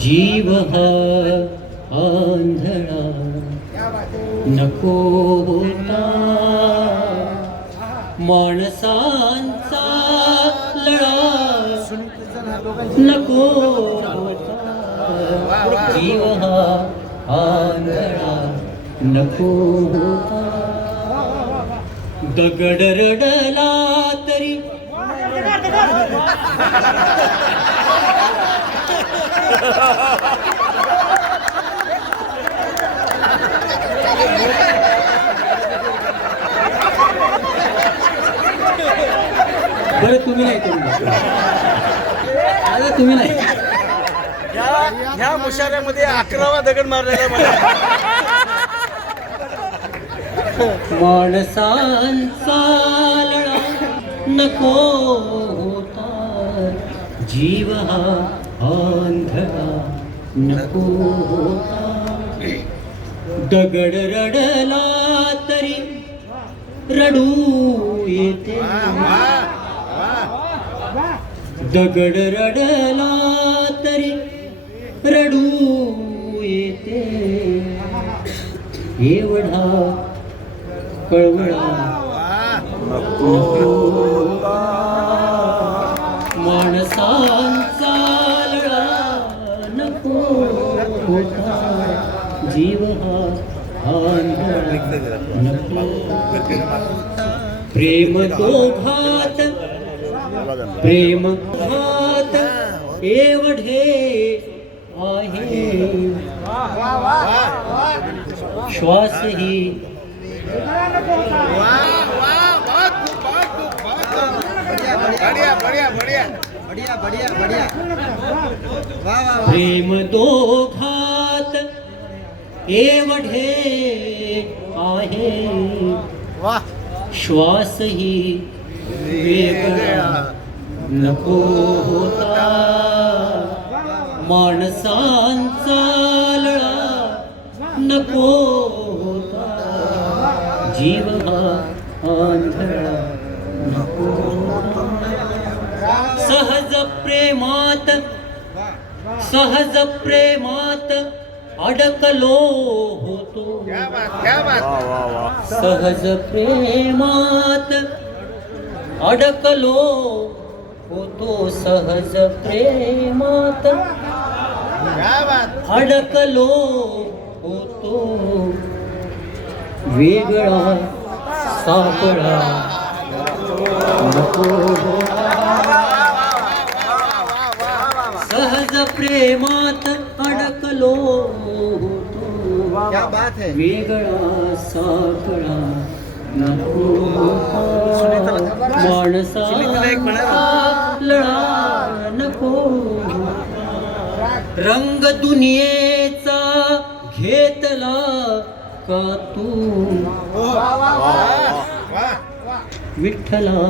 जीव हा आंधळा नको होता, माणसांचा लळा नको होता. जीव हा आंधळा नको होता. दगड रडला तरी बरं तुम्ही नाही आता तुम्ही नाही ह्या मुशाऱ्यामध्ये 11वा दगड मारलेला मला. माणसांचा लळा नको होता. जीव हा आंधळा नको होता. दगड रडला तरी रडू येते. दगड रडला तरी रडू येते. एवढा कळवळा नको होता. माणसांचा लळा नको होता. जीव हा आंधळा नको. प्रेम दोघात प्रेम घात एवढे आहे. श्वासही प्रेम दोघात एवढे आहे. श्वासही वेगळा नको होता. माणसांचा लळा नको होता. जीव हा आंधळा नको होता. सहज प्रेमात अडकलो होतो. सहज प्रेमात अडकलो होतो. सहज प्रेमात अडकलो होतो. वेगळा सापळा नको होता. सहज प्रेमात अडकलो होतो. वेगळा सापळा नको होता. माणसांचा लळा नको होता. रंग दुनियेचा घेतला का तू विठ्ठला.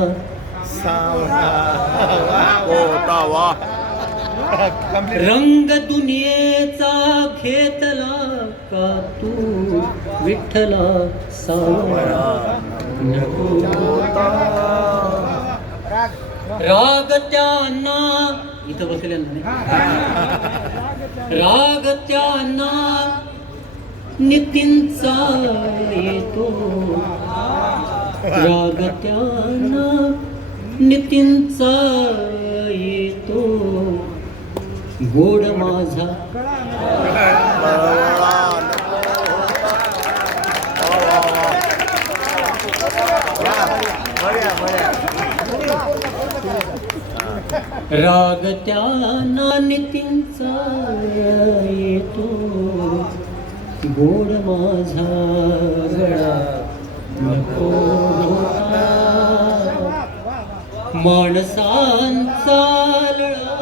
रंग दुनियेचा घेतला का तू विठ्ठला. सावळा नको होता. राग त्यांना इथं बसलेला राग त्यांना नितींचा येतो. राग त्यांना नितींचा येतो. गोड माझा राग त्यांना नितींचा येतो. गोड माझा गळा नको होता. माणसांचा लळा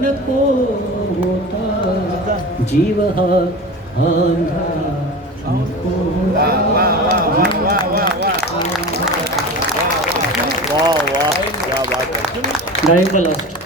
नको होता. जीव हा आंधळा नको होता. गायका लास्ट